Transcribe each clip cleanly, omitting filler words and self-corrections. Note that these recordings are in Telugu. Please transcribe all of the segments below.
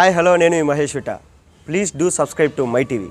హాయ్ హలో నేను మహేష్ విట. Please do subscribe to my TV.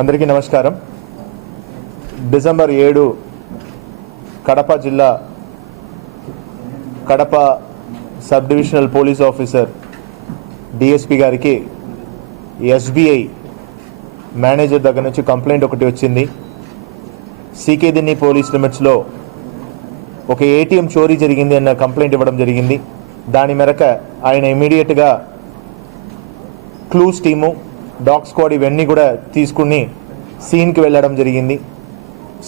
అందరికీ నమస్కారం. డిసెంబర్ 7 కడప జిల్లా Kadapa sub divisional police officer DSP గారికి ఎస్బీఐ మేనేజర్ దగ్గర నుంచి కంప్లైంట్ ఒకటి వచ్చింది. సీకే దిన్ని పోలీస్ లిమిట్స్లో ఒక ఏటీఎం చోరీ జరిగింది అన్న కంప్లైంట్ ఇవ్వడం జరిగింది. దాని మేరకు ఆయన ఇమీడియట్గా క్లూస్ టీము, డాగ్ స్క్వాడ్ ఇవన్నీ కూడా తీసుకుని సీన్కి వెళ్ళడం జరిగింది.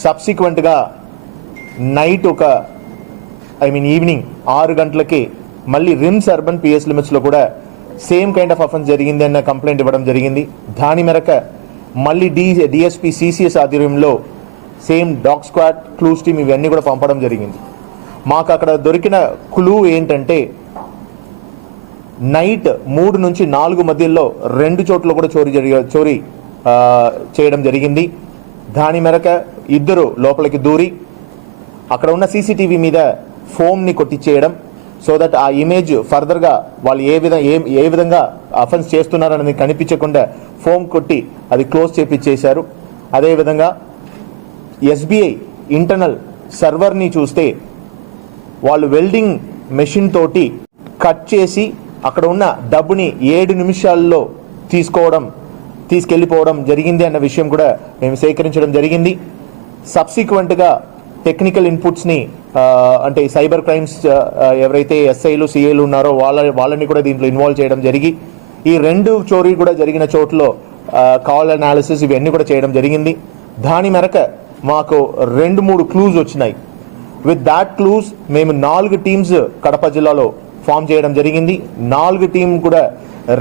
సబ్సిక్వెంట్గా నైట్ ఈవినింగ్ 6 గంటలకి మళ్ళీ రిమ్స్ అర్బన్ పిఎస్ లిమిట్స్లో కూడా సేమ్ కైండ్ ఆఫ్ అఫెన్స్ జరిగింది అన్న కంప్లైంట్ ఇవ్వడం జరిగింది. దాని మేరకు మళ్ళీ డిఎస్పీ సిసిఎస్ ఆధ్వర్యంలో same dog squad, clues team ఇవన్నీ కూడా పంపడం జరిగింది. మాకు అక్కడ దొరికిన క్లూ ఏంటంటే నైట్ 3 నుంచి 4 మధ్యలో 2 చోట్ల కూడా చోరీ చేయడం జరిగింది. దాని మేరకు ఇద్దరు లోపలికి దూరి అక్కడ ఉన్న సీసీటీవీ మీద ఫోమ్ని కొట్టించేయడం, సో దట్ ఆ ఇమేజ్ ఫర్దర్గా వాళ్ళు ఏ విధంగా అఫెన్స్ చేస్తున్నారనేది కనిపించకుండా ఫోమ్ కొట్టి అది క్లోజ్ చేపించేశారు. అదేవిధంగా ఎస్బీఐ ఇంటర్నల్ సర్వర్ని చూస్తే వాళ్ళు వెల్డింగ్ మెషిన్ తోటి కట్ చేసి అక్కడ ఉన్న డబ్బుని 7 నిమిషాల్లో తీసుకెళ్ళిపోవడం జరిగింది అన్న విషయం కూడా మేము సేకరించడం జరిగింది. సబ్సిక్వెంట్గా టెక్నికల్ ఇన్పుట్స్ని అంటే సైబర్ క్రైమ్స్ ఎవరైతే ఎస్ఐలు సిఐలు ఉన్నారో వాళ్ళని కూడా దీంట్లో ఇన్వాల్వ్ చేయడం జరిగి ఈ 2 చోరీ కూడా జరిగిన చోట్ల కాల్ అనాలిసిస్ ఇవన్నీ కూడా చేయడం జరిగింది. దాని మేరకు మాకు 2-3 క్లూస్ వచ్చినాయి. విత్ దాట్ క్లూస్ మేము 4 టీమ్స్ కడప జిల్లాలో ఫామ్ చేయడం జరిగింది. 4 టీం కూడా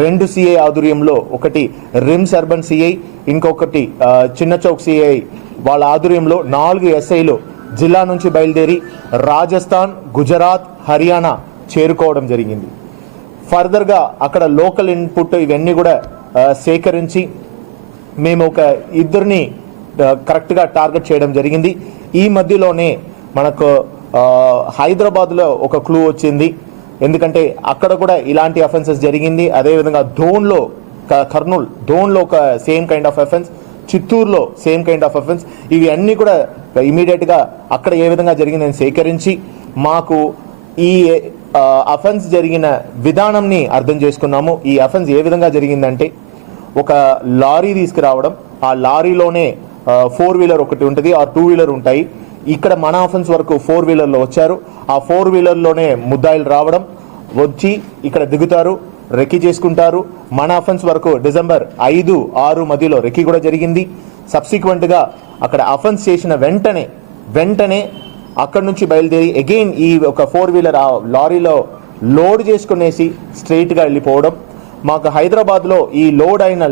2 సిఐ ఆధ్వర్యంలో, ఒకటి రిమ్స్ అర్బన్ సిఐ, ఇంకొకటి చిన్న చౌక్ సిఐ వాళ్ళ ఆధ్వర్యంలో 4 ఎస్ఐలు జిల్లా నుంచి బయలుదేరి రాజస్థాన్, గుజరాత్, హర్యానా చేరుకోవడం జరిగింది. ఫర్దర్గా అక్కడ లోకల్ ఇన్పుట్ ఇవన్నీ కూడా సేకరించి మేము ఒక 2ని కరెక్ట్గా టార్గెట్ చేయడం జరిగింది. ఈ మధ్యలోనే మనకు హైదరాబాద్లో ఒక క్లూ వచ్చింది. ఎందుకంటే అక్కడ కూడా ఇలాంటి అఫెన్సెస్ జరిగింది. అదేవిధంగా ధోన్లో, కర్నూలు ధోన్లో ఒక సేమ్ కైండ్ ఆఫ్ అఫెన్స్, చిత్తూరులో సేమ్ కైండ్ ఆఫ్ అఫెన్స్, ఇవి అన్నీ కూడా ఇమీడియట్గా అక్కడ ఏ విధంగా జరిగిందని సేకరించి మాకు ఈ అఫెన్స్ జరిగిన విధానంని అర్థం చేసుకున్నాము. ఈ అఫెన్స్ ఏ విధంగా జరిగిందంటే, ఒక లారీ తీసుకురావడం, ఆ లారీలోనే 4 వీలర్ ఒకటి ఉంటుంది, ఆ 2 వీలర్ ఉంటాయి. ఇక్కడ మన అఫెన్స్ వరకు 4 వీలర్లో వచ్చారు. ఆ 4 వీలర్లోనే ముద్దాయిలు రావడం, వచ్చి ఇక్కడ దిగుతారు, రెక్కి చేసుకుంటారు. మన అఫెన్స్ వరకు డిసెంబర్ 5-6 మధ్యలో రెక్కి కూడా జరిగింది. సబ్సిక్వెంట్గా అక్కడ అఫెన్స్ చేసిన వెంటనే అక్కడ నుంచి బయలుదేరి అగైన్ ఈ ఒక 4 వీలర్ ఆ లారీలో లోడ్ చేసుకునేసి స్ట్రైట్గా వెళ్ళిపోవడం. మాకు హైదరాబాద్లో ఈ లోడ్ అయిన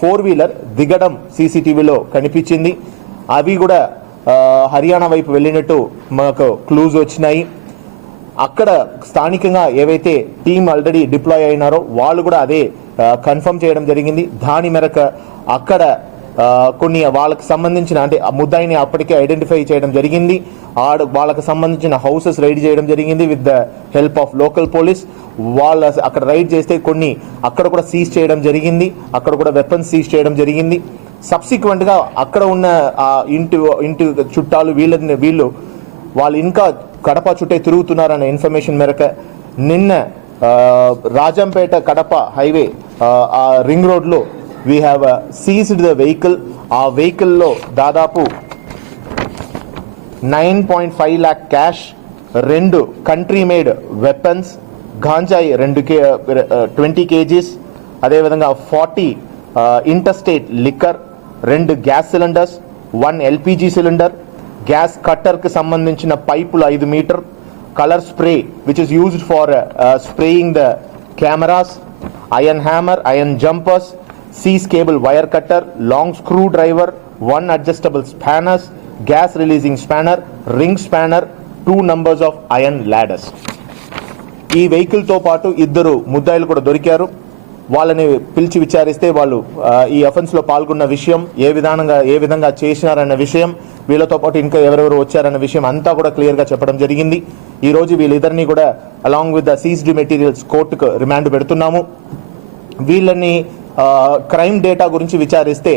4 వీలర్ దిగడం సీసీటీవీలో కనిపించింది. అవి కూడా హర్యానా వైపు వెళ్ళినట్టు మాకు క్లూజ్ వచ్చినాయి. అక్కడ స్థానికంగా ఏవైతే టీం ఆల్రెడీ డిప్లాయ్ అయినారో వాళ్ళు కూడా అదే కన్ఫర్మ్ చేయడం జరిగింది. దాని మేరకు అక్కడ కొన్ని వాళ్ళకి సంబంధించిన, అంటే ముద్దాయిని అప్పటికే ఐడెంటిఫై చేయడం జరిగింది. వాళ్ళకి సంబంధించిన హౌసెస్ రైడ్ చేయడం జరిగింది with the help of local police. వాళ్ళ అక్కడ రైడ్ చేస్తే కొన్ని అక్కడ కూడా సీజ్ చేయడం జరిగింది. అక్కడ కూడా వెపన్స్ సీజ్ చేయడం జరిగింది. సబ్సిక్వెంట్గా అక్కడ ఉన్న ఇంటి చుట్టాలు వాళ్ళు ఇంకా కడప చుట్టే తిరుగుతున్నారన్న ఇన్ఫర్మేషన్ మేరకు నిన్న రాజంపేట కడప హైవే ఆ రింగ్ రోడ్లో we have seized the vehicle. ఆ వెహికల్లో దాదాపు 9.5 lakh cash, 2 country made weapons, గాంజాయి 20 kgs, అదేవిధంగా 40 interstate liquor, 2 gas cylinders, 1 LPG cylinder, gas కట్టర్కి సంబంధించిన పైపులు 5 meter, colour spray which is used for spraying the cameras, iron hammer, iron jumpers, seize cable wire cutter, long screwdriver, 1 adjustable spanners, gas releasing spanner, ring spanner, 2 numbers of iron ladders. ఈ వెహికల్తో పాటు 2 ముద్దాయిలు కూడా దొరికారు. వాళ్ళని పిలిచి విచారిస్తే వాళ్ళు ఈ అఫెన్స్లో పాల్గొన్న విషయం, ఏ విధంగా చేసినారన్న విషయం, వీళ్ళతో పాటు ఇంకా ఎవరెవరు వచ్చారన్న విషయం అంతా కూడా క్లియర్గా చెప్పడం జరిగింది. ఈరోజు వీళ్ళిద్దరిని కూడా along with the seized materials కోర్టుకు రిమాండ్ పెడుతున్నాము. వీళ్ళని క్రైమ్ డేటా గురించి విచారిస్తే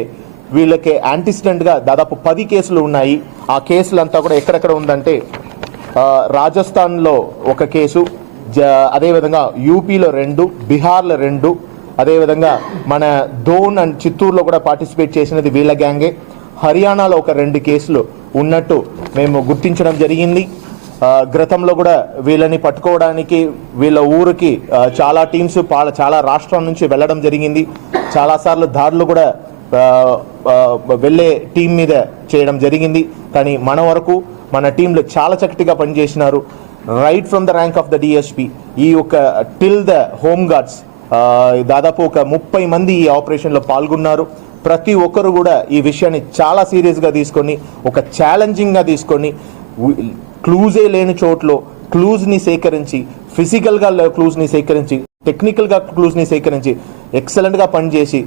వీళ్ళకి యాంటిసిడెంట్గా దాదాపు 10 కేసులు ఉన్నాయి. ఆ కేసులంతా కూడా ఎక్కడెక్కడ ఉందంటే, రాజస్థాన్లో ఒక కేసు, అదేవిధంగా యూపీలో 2, బీహార్లో 2, అదేవిధంగా మన ధోన్ అండ్ చిత్తూరులో కూడా పార్టిసిపేట్ చేసినది వీళ్ళ గ్యాంగే. హర్యానాలో ఒక 2 కేసులు ఉన్నట్టు మేము గుర్తించడం జరిగింది. గతంలో కూడా వీళ్ళని పట్టుకోవడానికి వీళ్ళ ఊరికి చాలా టీమ్స్ చాలా రాష్ట్రాల నుంచి వెళ్ళడం జరిగింది. చాలాసార్లు దాడులు కూడా వెళ్ళే టీం మీద చేయడం జరిగింది. కానీ మన వరకు మన టీంలో చాలా చక్కటిగా పనిచేసినారు. Right from the rank of the DSP ఈ ఒక టిల్ ద హోమ్ గార్డ్స్ దాదాపు ఒక 30 మంది ఈ ఆపరేషన్లో పాల్గొన్నారు. ప్రతి ఒక్కరు కూడా ఈ విషయాన్ని చాలా సీరియస్గా తీసుకొని, ఒక ఛాలెంజింగ్గా తీసుకొని, క్లూజే లేని చోట్లో క్లూజ్ని సేకరించి, ఫిజికల్గా క్లూజ్ని సేకరించి, టెక్నికల్గా క్లూజ్ని సేకరించి ఎక్సలెంట్గా పనిచేసి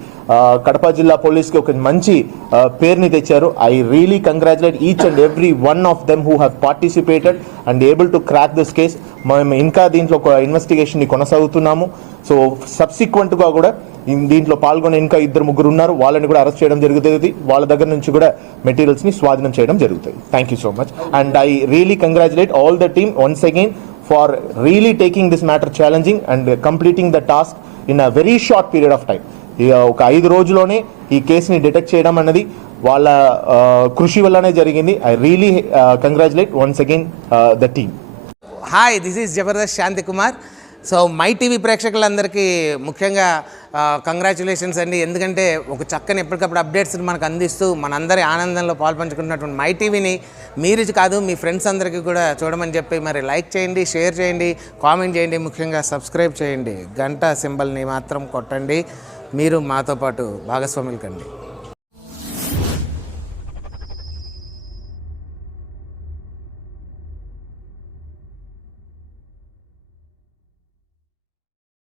కడప జిల్లా పోలీస్కి ఒక మంచి పేరుని తెచ్చారు. I really congratulate each and every one of them who have participated and able to crack this case. మేము ఇంకా దీంట్లో ఒక ఇన్వెస్టిగేషన్ని కొనసాగుతున్నాము. సో సబ్సిక్వెంట్గా కూడా దీంట్లో పాల్గొనే ఇంకా 2-3 ఉన్నారు. వాళ్ళని కూడా అరెస్ట్ చేయడం జరుగుతుంది. వాళ్ళ దగ్గర నుంచి కూడా మెటీరియల్స్ని స్వాధీనం చేయడం జరుగుతుంది. Thank you so much and I really congratulate all the team once again for really taking this matter challenging and completing the task in a very short period of time. ఒక 5 రోజుల్లోనే ఈ కేసుని డిటెక్ట్ చేయడం అన్నది వాళ్ళ కృషి వల్లనే జరిగింది. I really congratulate once again the team. Hi, this is Jabardast Shanti Kumar. So my TV ప్రేక్షకులందరికీ ముఖ్యంగా కంగ్రాచులేషన్స్ అండి. ఎందుకంటే ఒక చక్కని ఎప్పటికప్పుడు అప్డేట్స్ని మనకు అందిస్తూ మనందరి ఆనందంలో పాల్పంచుకున్నటువంటి మై టీవీని మీరు కాదు మీ ఫ్రెండ్స్ అందరికీ కూడా చూడమని చెప్పి మరి లైక్ చేయండి, షేర్ చేయండి, కామెంట్ చేయండి, ముఖ్యంగా సబ్స్క్రైబ్ చేయండి, గంట సింబల్ని మాత్రం కొట్టండి. మీరు మాతో పాటు భాగస్వాములు కండి.